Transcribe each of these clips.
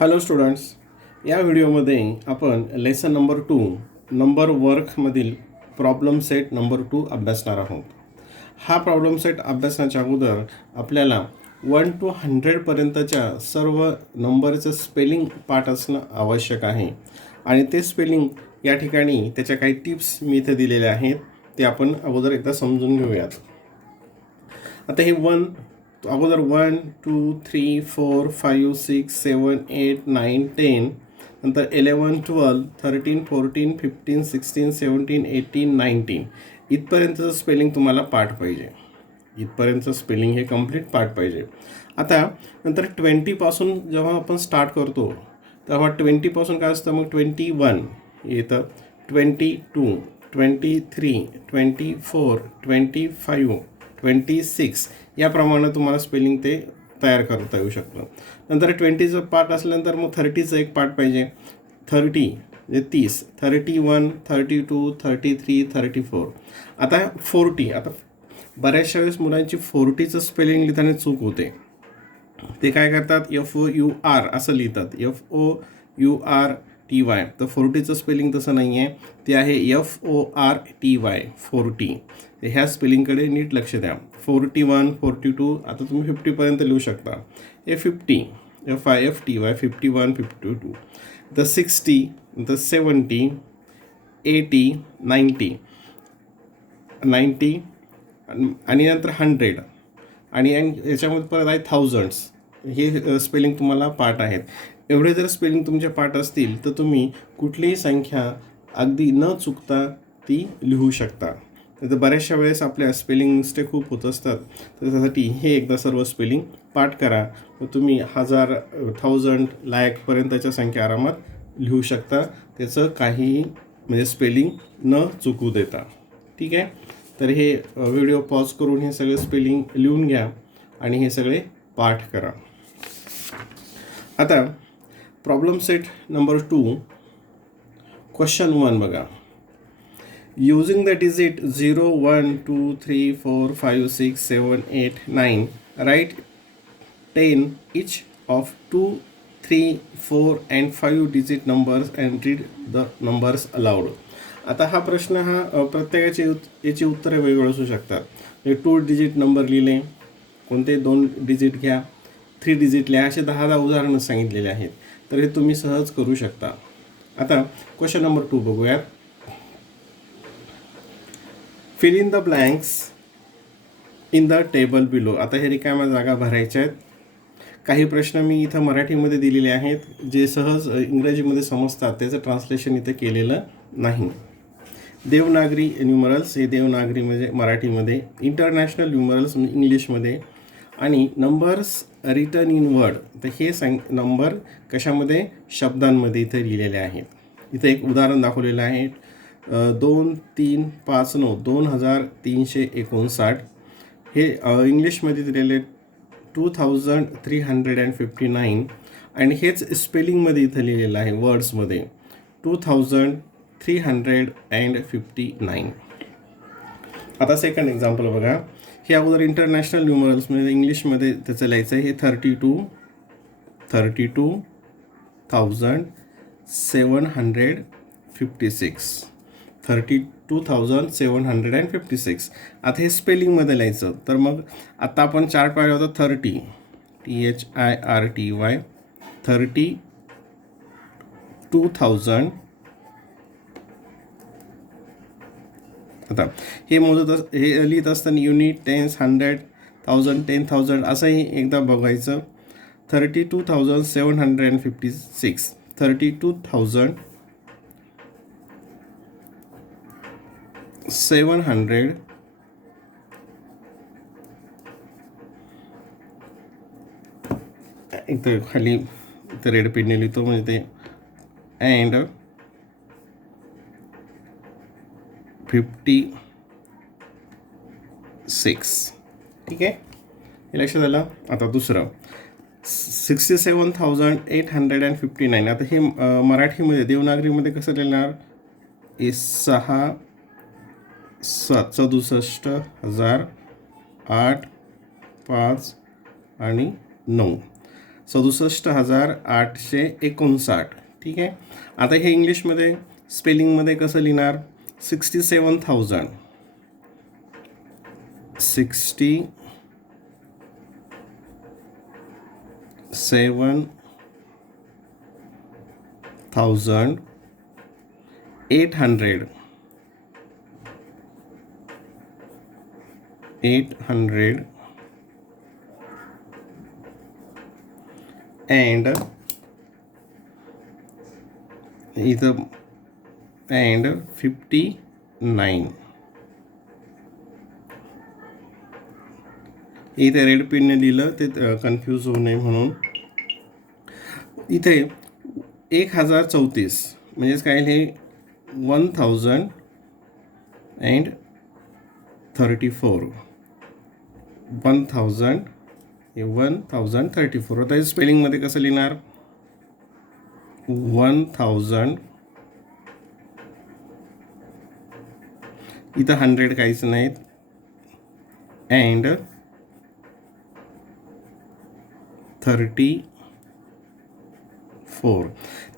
Hello students, या व्हिडिओमध्ये आपण लेसन नंबर 2 नंबर वर्कमधील प्रॉब्लेम सेट नंबर 2 अभ्यासणार आहोत. हा प्रॉब्लेम सेट अभ्यासण्याच्या अगोदर आपल्याला 1 to 100 पर्यंतच्या सर्व नंबरचं स्पेलिंग पाठ असणं आवश्यक आहे आणि ते स्पेलिंग या ठिकाणी त्याच्या काही टिप्स मी इथे दिलेल्या आहेत, ते आपण अगोदर एकदा समजून घेऊयात. आता हे अगोदर 1 2 3 4 5 6 7 8 9 10 नंतर 11 12 13 14 15 16 17 18 19 इथपर्यंतचं स्पेलिंग तुम्हाला पाठ पाहिजे. इथपर्यंतचं स्पेलिंग हे कम्प्लीट पाठ पाहिजे. आता नंतर 20पासून जेव्हा आपण स्टार्ट करतो तेव्हा 20पासून काय असतं, मग 21 येतं, 22 23 24 25 26 याप्रमाणे तुम्हाला स्पेलिंग ते तयार करता येऊ शकतं. नंतर 20चं पार्ट असल्यानंतर मग 30चं एक पार्ट पाहिजे. 30 म्हणजे 30, 31 32 33 34. आता 40, आता बऱ्याचशा वेळेस मुलांची 40चं स्पेलिंग लिहिताना चूक होते. ते काय करतात, FOUR असं लिहितात, FOURTY. तर 40चं स्पेलिंग तसं नाही आहे, ते आहे FORTY 40. ह्या स्पेलिंगकडे नीट लक्ष द्या. 41 42, आता तुम्ही 50पर्यंत लिहू शकता. 50 FIFTY 51 52. तर 60, नंतर 70 80 90 आणि नंतर 100 आणि याच्यामध्ये परत आहे थाउजंड्स. हे स्पेलिंग तुम्हाला पाठ आहेत. एवढे जर स्पेलिंग तुमचे पाठ असतील तर तुम्ही कुठलीही संख्या अगदी न चुकता ती लिहू शकता. तर बऱ्याचशा वेळेस आपल्या स्पेलिंग मिस्टेक खूप होत असतात, तर त्यासाठी हे एकदा सर्व स्पेलिंग पाठ करा. मग तुम्ही 1000 1000 लाखपर्यंतच्या संख्या आरामात लिहू शकता, त्याचं काहीही म्हणजे स्पेलिंग न चुकू देता. ठीक आहे. तर हे व्हिडिओ पॉज करून हे सगळे स्पेलिंग लिहून घ्या आणि हे सगळे पाठ करा. आता प्रॉब्लेम सेट नंबर 2 क्वेश्चन 1 बघा. Using the digit 0 1 2 3 4 5 6 7 8 9, write 10 each of 2 3 4 and 5 digit numbers and read the numbers aloud. आता हा प्रश्न प्रत्येकाची याची उत्तरे वेगवेगळी असू शकतात. 2 डिजिट नंबर लिहिले, कोणते 2 डिजिट घ्या, 3 डिजिट लिहा, असे 10 उदाहरणं सांगितलेले आहेत. तर हे तुम्ही सहज करू शकता. आता क्वेश्चन नंबर 2 बघूयात. Fill in the blanks in the table below. आता हे रिकाम्या जागा भरायच्या आहेत. काही प्रश्न मी इथं मराठीमध्ये दिलेले आहेत, जे सहज इंग्रजीमध्ये समजतात, त्याचं ट्रान्सलेशन इथे केलेलं नाही. देवनागरी न्यूमरल्स, हे देवनागरी म्हणजे मराठीमध्ये, इंटरनॅशनल न्यूमरल्स इंग्लिशमध्ये, आणि नंबर्स रिटर्न इन वर्ड. तर हे नंबर कशामध्ये, शब्दांमध्ये इथे लिहिलेले आहेत. इथे एक उदाहरण दाखवलेलं आहे. 2 3 5 9 2359. हे इंग्लिशमध्ये दिलेले 2359 आणि हेच स्पेलिंगमध्ये इथं लिहिलेलं आहे वर्ड्समध्ये 2359. आता सेकंड एक्झाम्पल बघा. हे अगोदर इंटरनॅशनल न्यूमरल्समध्ये इंग्लिशमध्ये त्याचं लिहायचं आहे. हे 32,756 32,756. आता हे स्पेलिंगमध्ये लिहायचं. तर मग आता आपण चार्ट पाहिला होता. 30 THIRTY 32,000. आता हे हे लिहित असताना युनिट, टेन्स, 100, 1000, 10,000 असंही एकदा बघायचं. 32,756 32,700 इथं खाली इथं रेड पेनने लिहितो म्हणजे ते अँड 56. ठीक आहे, हे लक्षात आलं. आता दुसरं 67,859. आता हे मराठीमध्ये देवनागरीमध्ये कसं लिहिणार, 67,000 8 5 आणि 9. 67,859. ठीक आहे. आता हे इंग्लिशमध्ये स्पेलिंगमध्ये कसं लिहिणार? 67,000 67,800 and इथं and 59. इथे रेड पेनने लिहिलं ते कन्फ्यूज होऊ नये म्हणून. इथे 1034 म्हणजेच काय हे 1034 1034. आता स्पेलिंगमध्ये कसं लिहिणार? 1000 इथं 100 काहीच नाहीत and 34.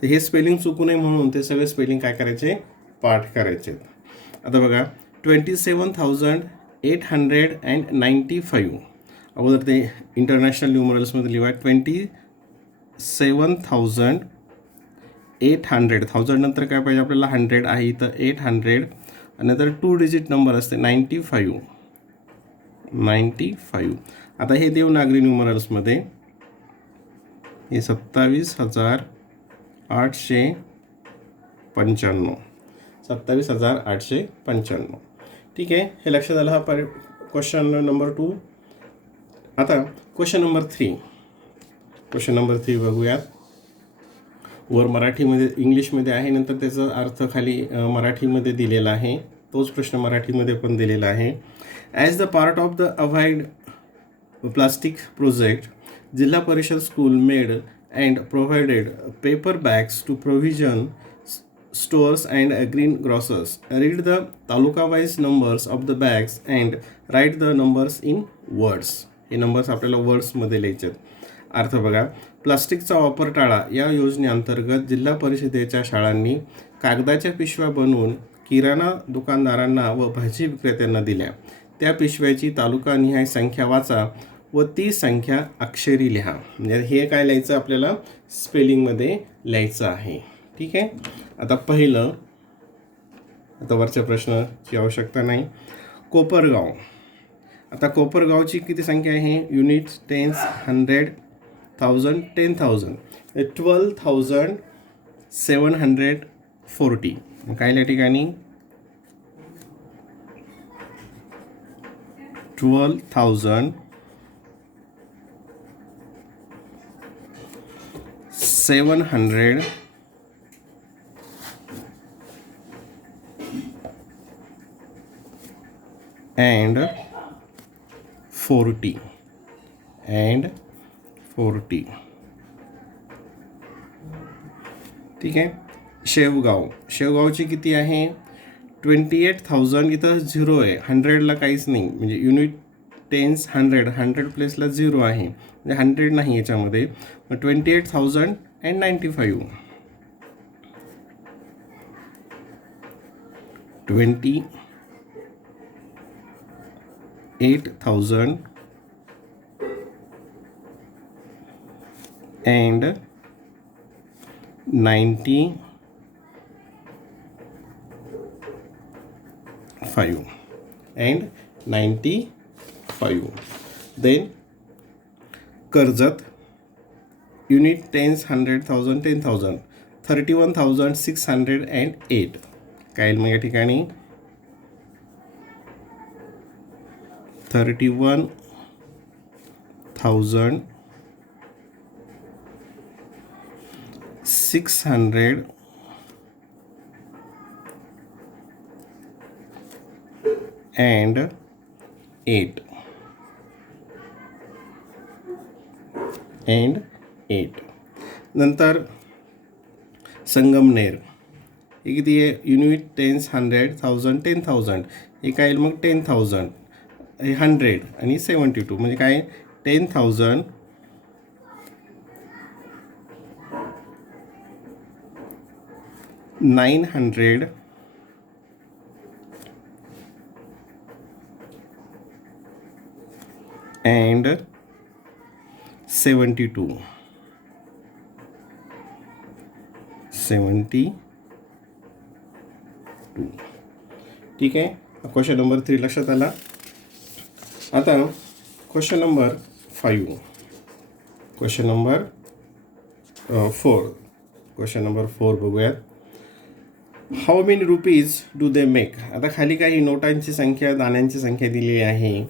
तर हे स्पेलिंग चुकू नये म्हणून ते सगळे स्पेलिंग काय करायचे? पाठ करायचे. आता बघा 27,895. अगोदर ते इंटरनॅशनल न्यूमरल्समध्ये लिहा. 27,800. 1000 नंतर काय पाहिजे आपल्याला? 100 आहे इथं 800 आणि नंतर 2 डिजिट नंबर असते 95. आता हे देवनागरी न्यूमरल्समध्ये हे 27,895. 27,895. ठीक आहे. हे लक्षात आलं. हा क्वेश्चन नंबर 2. आता क्वेश्चन नंबर 3. क्वेश्चन नंबर 3 बघूयात. वर मराठीमध्ये इंग्लिशमध्ये आहे, नंतर त्याचा अर्थ खाली मराठीमध्ये दिलेला आहे. तोच प्रश्न मराठीमध्ये पण दिलेला आहे. As the part of the avoid plastic project, Zilla Parishad school made and provided paper bags to provision stores and green grocers. Read the taluka wise numbers of the bags and write the numbers in words. हे numbers आपल्याला वर्ड्समध्ये लिहायचे आहेत. अर्थ बघा. प्लास्टिकचा वापर टाळा या योजनेअंतर्गत जिल्हा परिषदेच्या शाळांनी कागदाच्या पिशव्या बनवून किराणा दुकानदारांना व भाजी विक्रेत्यांना दिल्या. त्या पिशव्याची तालुकानिहाय संख्या वाचा व ती संख्या अक्षरी लिहा. म्हणजे हे काय लिहायचं आपल्याला? स्पेलिंगमध्ये लिहायचं आहे. ठीक आहे. आता पहिलं, आता वरच्या प्रश्नाची आवश्यकता नाही. कोपरगाव. आता कोपरगावची किती संख्या आहे? Units, tens, 100, 1000, 10,000. 12,740. काय या ठिकाणी? 12,740 and 40. ठीक आहे. शेवगावची किती आहे? 28,000. इथं 0 आहे, 100ला काहीच नाही, म्हणजे युनिट, टेन्स, 100 प्लेसला 0 आहे, म्हणजे 100 नाही याच्यामध्ये. मग 28,095. 28,000 and 95. Then Karjat. Unit, tens, 100, 1000, 10,000. 31,608. काय मग या ठिकाणी? 31,608 and 8. नंतर संगमनेर. हे किती आहे? Unit, tens, 100, 1000, 10,000. हे काय मग? 10,000, 100 आणि 72. म्हणजे काय? 10,000 972 ठीक आहे. क्वेश्चन नंबर 3 लक्षात आला. आता क्वेश्चन नंबर 5, क्वेश्चन नंबर 4 बघूयात. How many rupees do they make. आता खाली काही नोटांची संख्या, दाण्यांची संख्या दिलेली आहे.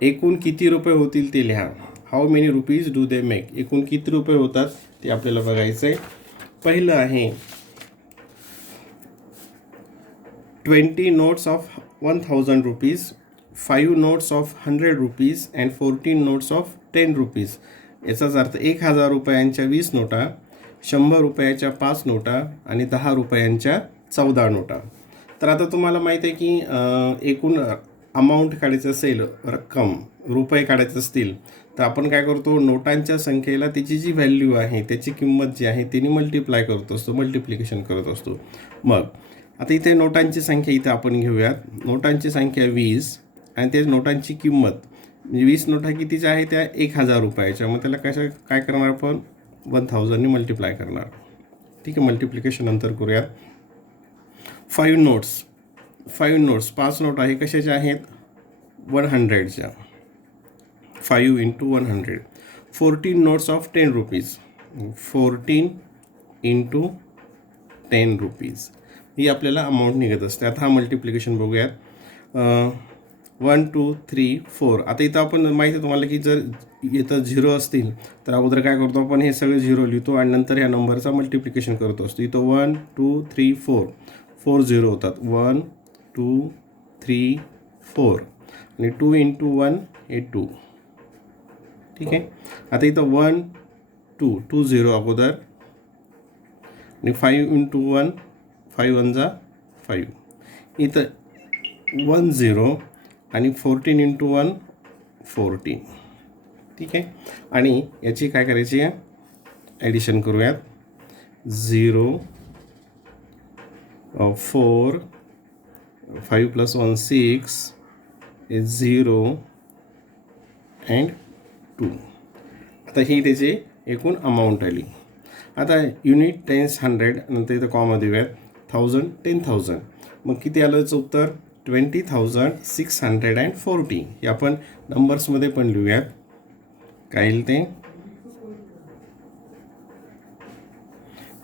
एकूण किती रुपये होतील ते लिहा. How many rupees do they make, एकूण किती रुपये होतात ते आपल्याला बघायचं आहे. पहिलं आहे 20 notes of 1000 rupees, 5 notes of 100 rupees and 14 notes of 10 rupees. याचाच अर्थ 1000 रुपयांच्या 20 नोटा, 100 रुपयाच्या 5 नोटा आणि 10 रुपयांच्या 14 नोटा. तर आता तुम्हाला माहीत आहे की एकूण अमाऊंट काढायचं असेल, रक्कम रुपये काढायचे असतील तर आपण काय करतो, नोटांच्या संख्येला त्याची जी व्हॅल्यू आहे, त्याची किंमत जी आहे तिने मल्टिप्लाय करत असतो, मल्टिप्लिकेशन करत असतो. मग आता इथे नोटांची संख्या इथे आपण घेऊयात. नोटांची संख्या 20 आणि त्या नोटांची किंमत म्हणजे 20 नोटा कितीच्या आहे त्या 1000 रुपयाच्या. मग त्याला काय करणार आपण 1000ने मल्टिप्लाय करणार. ठीक आहे, मल्टिप्लिकेशन नंतर करूयात. 5 नोट्स 5 नोट आहे कशाच्या आहेत 100च्या. 5 × 100. 14 नोट्स ऑफ 10 रुपीज, 14 × 10 रुपीज ही आपल्याला अमाऊंट निघत असते. आता हा मल्टिप्लिकेशन बघूयात. 1 2 3 4. आता इथं आपण माहिती आहे तुम्हाला की जर इथं 0 असतील तर अगोदर काय करतो आपण, हे सगळे 0 लिहितो आणि नंतर ह्या नंबरचा मल्टिप्लिकेशन करत असतो. इथं 1 2 3 4 4 0 होतात. 1 2 3 4 आणि 2 × 1 हे 2. ठीक आहे. आता इथं 1 2 2 0 अगोदर आणि 5 × 1 5 1 जा 5. इथं 1 0 आणि 14 × 1 14. ठीक आहे. आणि याची काय करायची आहे ॲडिशन करूयात. 0 4 5 + 1 6 is 0 and 2. आता ही त्याची एकूण अमाऊंट आली. आता युनिट टाइम्स 100 नंतर इथं कॉमा देऊयात. 1000 10,000. मग किती आलं याचं उत्तर 20,640. हे आपण नंबर्समध्ये पण लिहूयात. काय येईल ते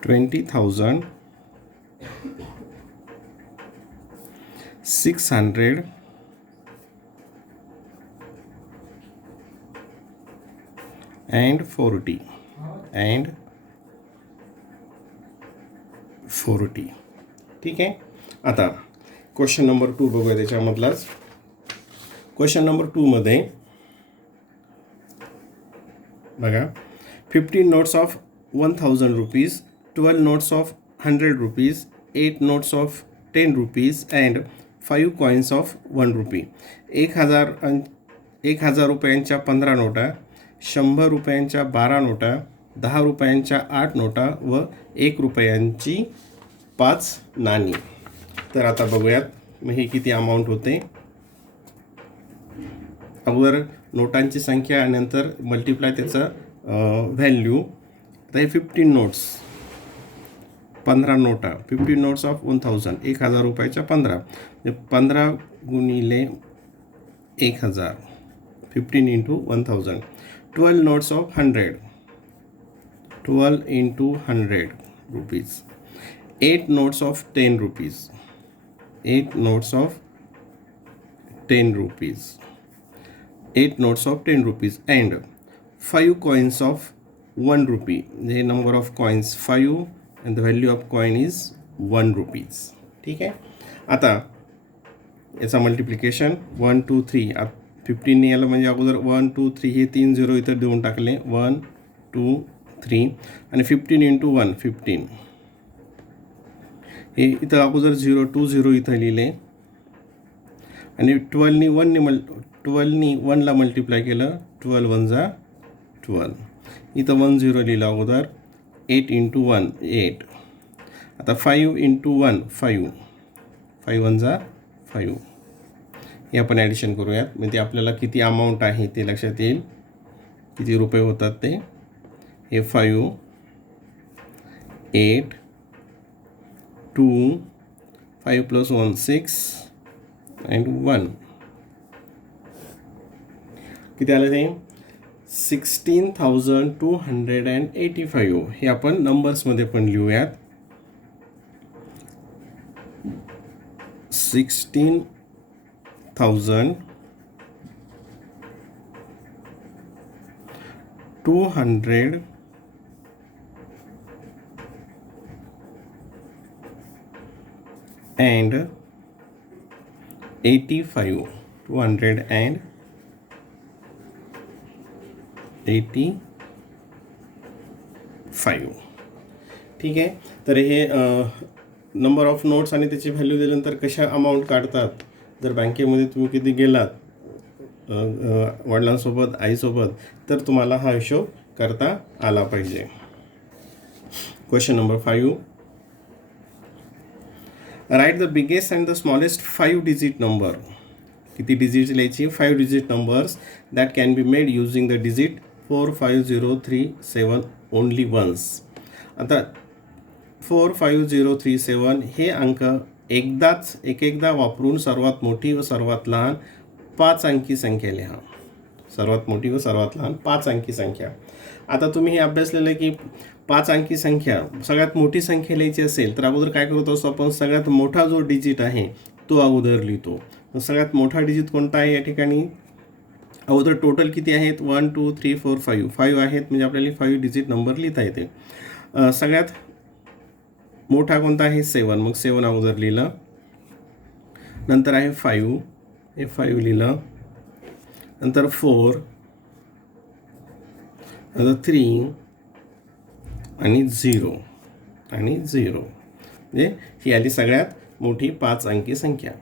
20,640 and 40. ठीक आहे. आता क्वेश्चन नंबर 2 बघूया त्याच्यामधलाच. क्वेश्चन नंबर 2मध्ये बघा 15 notes of 1000 rupees, 12 notes of 100 rupees, 8 notes of 10 rupees and 5 coins of 1 RuPay. 1000 रुपयांच्या 15 नोटा, 100 रुपयांच्या 12 नोटा, 10 रुपयांच्या 8 नोटा व 1 रुपयांची 5 नाणी. तर आता बघूयात मग हे किती अमाऊंट होते. अगोदर नोटांची संख्या आणि नंतर मल्टिप्लाय त्याचं व्हॅल्यू. आता हे 15 नोट्स 15 नोटा, 15 नोट्स ऑफ 1000, 1000 रुपयाच्या 15 म्हणजे 15 गुणिले 1000, 15 × 1000. 12 notes of 100, 12 × 100 rupees. 8 notes of 10 rupees, 8 notes of 10 rupees, 8 notes of 10 rupees and 5 coins of 1 rupee. The number of coins 5 and the value of coin is 1 rupees. ठीक आहे. आता याचा मल्टिप्लिकेशन 1 2 3. 15 याला म्हणजे अगोदर 1 2 3 हे 3 0 इथं देऊन टाकले. 1 2 3 आणि 15 × 1 15. हे इथं अगोदर 0 2 0 इथं लिहिले आणि 12नी 1ला मल्टिप्लाय केलं. 12 1 जा 12. इथं 1 0 लिहिलं अगोदर. 8 × 1 8 आता 5 इंटू 1 5, 5 1 जा 5, हे आपण ॲडिशन करूयात. म्हणजे आपल्याला किती अमाऊंट आहे ते लक्षात येईल, किती रुपये होतात ते. हे 5 8 2 5 + 1 6 and 1 किती आलं ते 16,285. हे आपण नंबर्समध्ये पण लिहूयात. 16,285 285. ठीक आहे. तर हे नंबर ऑफ नोट्स आणि त्याची व्हॅल्यू दिल्यानंतर कशा अमाऊंट काढतात. जर बँकेमध्ये तुम्ही किती गेलात वडिलांसोबत आईसोबत तर तुम्हाला हा हिशोब करता आला पाहिजे. Question number 5. Write the biggest and the smallest 5 digit number. किती डिजिट लिहायची 5 digit numbers that can be made using the digit 4 5 0 3 7 only once. आता 4 5 0 3 7 हे अंक एकदा वापरून सर्वात मोठी व सर्वात लहान 5 अंकी संख्या लिहा. सर्वात मोठी व सर्वात लहान 5 अंकी संख्या. आता तुम्ही हे अभ्यासलेलं की 5 अंकी संख्या सगळ्यात मोठी संख्या लिहायची असेल तर अगोदर काय करत असतो आपण, सगळ्यात मोठा जो डिजिट आहे तो अगोदर लिहितो. सगळ्यात मोठा डिजिट कोणता आहे या ठिकाणी, अगोदर टोटल किती आहेत 1 2 3 4 5 आहेत म्हणजे आपल्याला 5 डिजिट नंबर लिहिता येते. सगळ्यात मोठा कोणता आहे 7, मग 7 अगोदर लिहिलं. नंतर आहे 5, हे 5 लिहिलं. नंतर 4, नंतर 3 आणि 0 म्हणजे ही आली सगळ्यात मोठी 5 अंकी संख्या.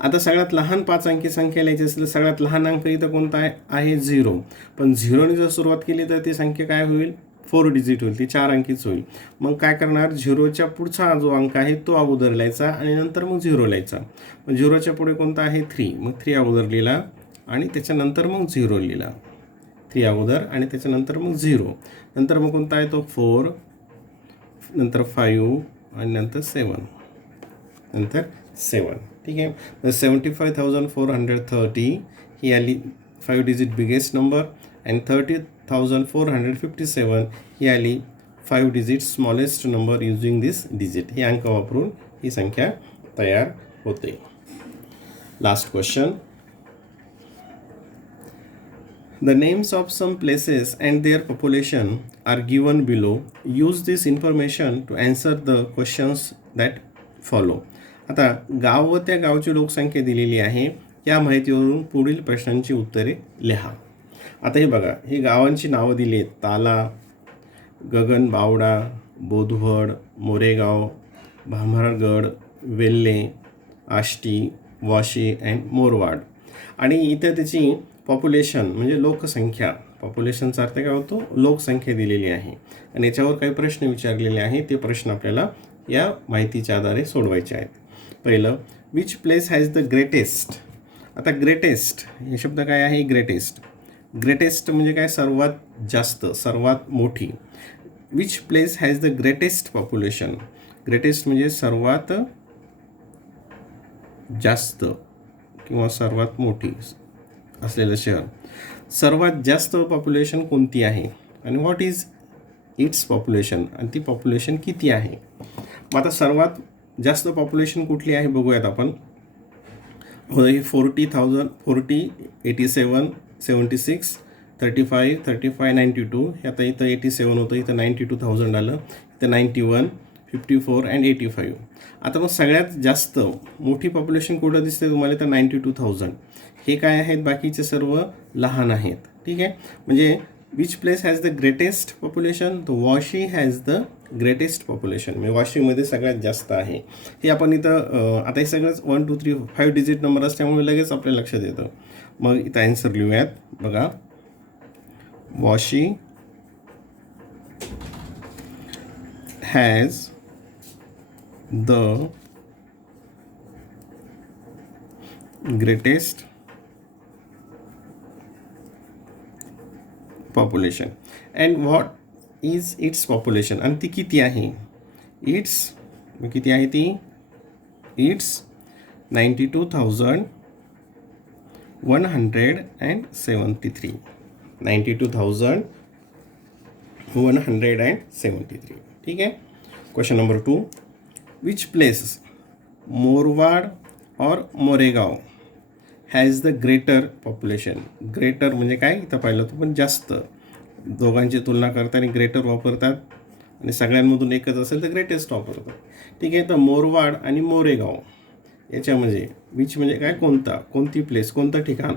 आता सगळ्यात लहान 5 अंकी संख्या लिहायची असेल तर सगळ्यात लहान अंक इथं कोणता आहे 0. पण 0ने जर सुरुवात केली तर ती संख्या काय होईल 4 डिजिट होईल, ती 4 अंकीच होईल. मग काय करणार 0च्या पुढचा जो अंक आहे तो अगोदर लिहायचा आणि नंतर मग 0 लिहायचा. मग 0च्या पुढे कोणता आहे 3, मग 3 अगोदर लिहिला आणि त्याच्यानंतर मग 0 लिहिला. 3 अगोदर आणि त्याच्यानंतर मग 0. नंतर मग कोणता आहे तो 4, नंतर 5 आणि नंतर 7. ठीक आहे. 75,430 ही आली 5 डिजिट बिगेस्ट नंबर अँड 30,457 ही आली 5 डिजिट स्मॉलेस्ट नंबर युजिंग दिस डिजिट. हे अंक वापरून ही संख्या तयार होते. Last question. The names of some places and their population are given below. Use this information to answer the questions that follow. आता गाव व त्या गावची लोकसंख्या दिलेली आहे. या माहितीवरून पुढील प्रश्नांची उत्तरे लिहा. आता हे बघा, ही गावांची नावं दिली आहेत. ताला, गगनबावडा, बोधवड, मोरेगाव, भामरागड, वेल्हे, आष्टी, वाशी अँड मोरवाड. आणि इथं त्याची पॉप्युलेशन म्हणजे लोकसंख्या, पॉप्युलेशनचा अर्थ काय होतो लोकसंख्या दिलेली आहे. आणि याच्यावर काही प्रश्न विचारलेले आहेत. ते प्रश्न आपल्याला या माहितीच्या आधारे सोडवायचे आहेत. पहिलं, which place has the greatest. आता ग्रेटेस्ट हे शब्द काय आहे ग्रेटेस्ट. ग्रेटेस्ट म्हणजे काय सर्वात जास्त, सर्वात मोठी. Which place has the greatest population. Greatest म्हणजे सर्वात जास्त किंवा सर्वात मोठी असलेलं शहर. सर्वात जास्त पॉप्युलेशन कोणती आहे आणि व्हॉट इज इट्स पॉप्युलेशन, आणि ती पॉप्युलेशन किती आहे. मग आता सर्वात जास्त पॉप्युलेशन कुठली आहे बघूयात आपण. 40,000 40 87 76 35 35 92. हे आता इथं 87 होतं, इथं 92,000 आलं, इथं 91 54 अँड 85. आता मग सगळ्यात जास्त मोठी पॉप्युलेशन कुठं दिसते तुम्हाला तर 92,000. हे काय आहेत बाकीचे सर्व लहान आहेत. ठीक आहे. म्हणजे which place has the greatest population, तो Vashi has the greatest population. म्हणजे वॉशीमध्ये सगळ्यात जास्त आहे. हे आपण इथं आता हे सगळंच 1 2 3 5 डिजिट नंबर असल्यामुळे लगेच आपल्या लक्षात येतं. मग इथं ॲन्सर लिहूयात बघा. Washi has the greatest population and what is its population, आणि ती किती आहे, इट्स किती आहे ती, इट्स 92,173 92,173. ठीक आहे. Question number 2, which place, Morwad और Moregaon, has the greater population. Greater म्हणजे काय, इथं पाहिलं तर पण जास्त, दोघांची तुलना करताना ग्रेटर वापरतात आणि सगळ्यांमधून एकच असेल तर ग्रेटेस्ट वापरतात. ठीक आहे. तर मोरवाड आणि मोरेगाव याच्यामध्ये विच म्हणजे काय, कोणता, कोणती प्लेस, कोणतं ठिकाण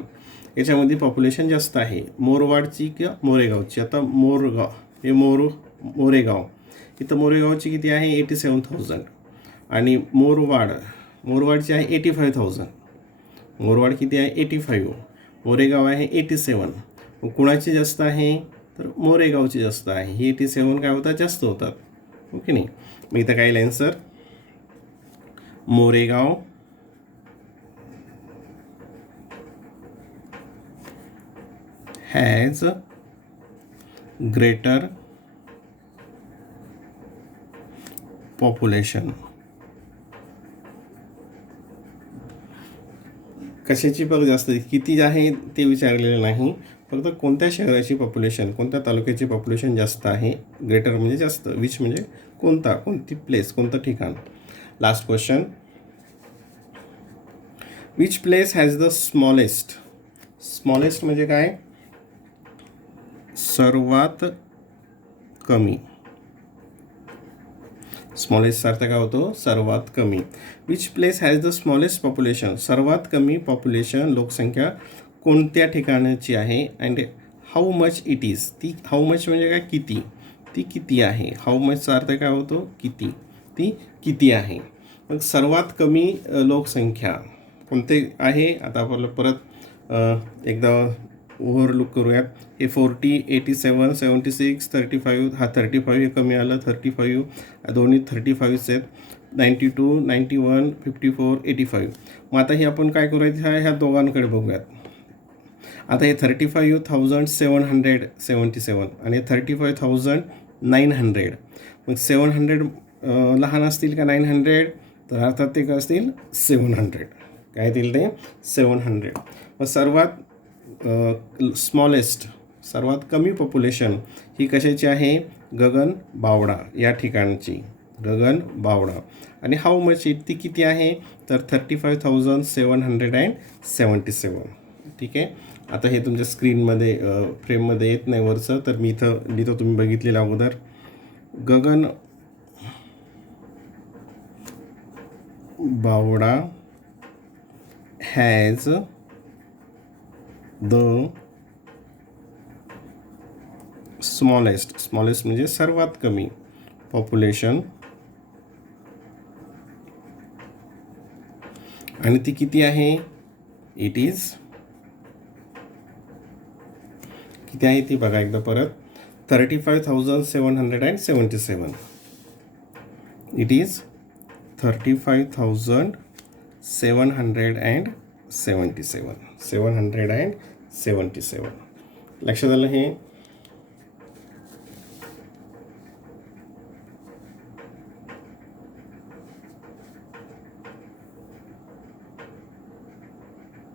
याच्यामध्ये पॉप्युलेशन जास्त आहे, मोरवाडची किंवा मोरेगावची. आता मोरगाव हे मोरेगाव, इथं मोरेगावची किती आहे 87,000 आणि मोरवाडची आहे 85,000. मोरवाड किती आहे 85, मोरेगाव आहे 87. मग कुणाची जास्त आहे तर मोरेगावची जास्त आहे. ही 87 काय होतात, जास्त होतात. ओके नाही. मग इथं काय येईल answer, Moregaon has greater population. कशाची पण जास्त, किती आहे ते विचारलेलं नाही, फक्त कोणत्या शहराची पॉप्युलेशन, कोणत्या तालुक्याची पॉप्युलेशन जास्त आहे. ग्रेटर म्हणजे जास्त, विच म्हणजे कोणता, कोणती प्लेस, कोणतं ठिकाण. Last question, which place has the smallest. Smallest म्हणजे काय, सर्वात कमी. स्मॉलेस्ट अर्थ काय होतो, सर्वात कमी. Which place has the smallest population, सर्वात कमी पॉप्युलेशन, लोकसंख्या कोणत्या ठिकाणाची आहे. And how much it is, ती हाऊ मच म्हणजे काय, किती, ती किती आहे. हाऊ मचचा अर्थ काय होतो, किती, ती किती आहे. मग सर्वात कमी लोकसंख्या कोणते आहे, आता आपल्याला परत एकदा ओव्हरलुक करूयात. हे 40, 87, 76, 35, हा 35 हे कमी आलं, 35 दोन्ही 35 आहेत, 92, 91, 54, 85. मग आता हे आपण काय करायचं, ह्या दोघांकडे बघूयात. आता हे 35,777 आणि 35,900. मग 700 लहान असतील का 900, तर अर्थात ते काय असतील 700. काय येतील ते 700. मग सर्वात स्मॉलेस्ट, सर्वात कमी पॉप्युलेशन ही कशाची आहे, गगन बावडा या ठिकाणची, गगन बावडा. आणि हाऊ मच इट, ती किती आहे तर 35,777. ठीक आहे. आता हे तुमच्या स्क्रीनमध्ये फ्रेममध्ये येत नाही वरचं, तर मी इथं लिहितो, तुम्ही बघितलेलं अगोदर. गगन बावडा हॅज द स्मॉलेस्ट म्हणजे सर्वात कमी पॉप्युलेशन, आणि ती किती आहे, इट इज किती आहे ती बघा एकदा परत, 35,777. It is 35,777. 777. लक्षात आलं हे.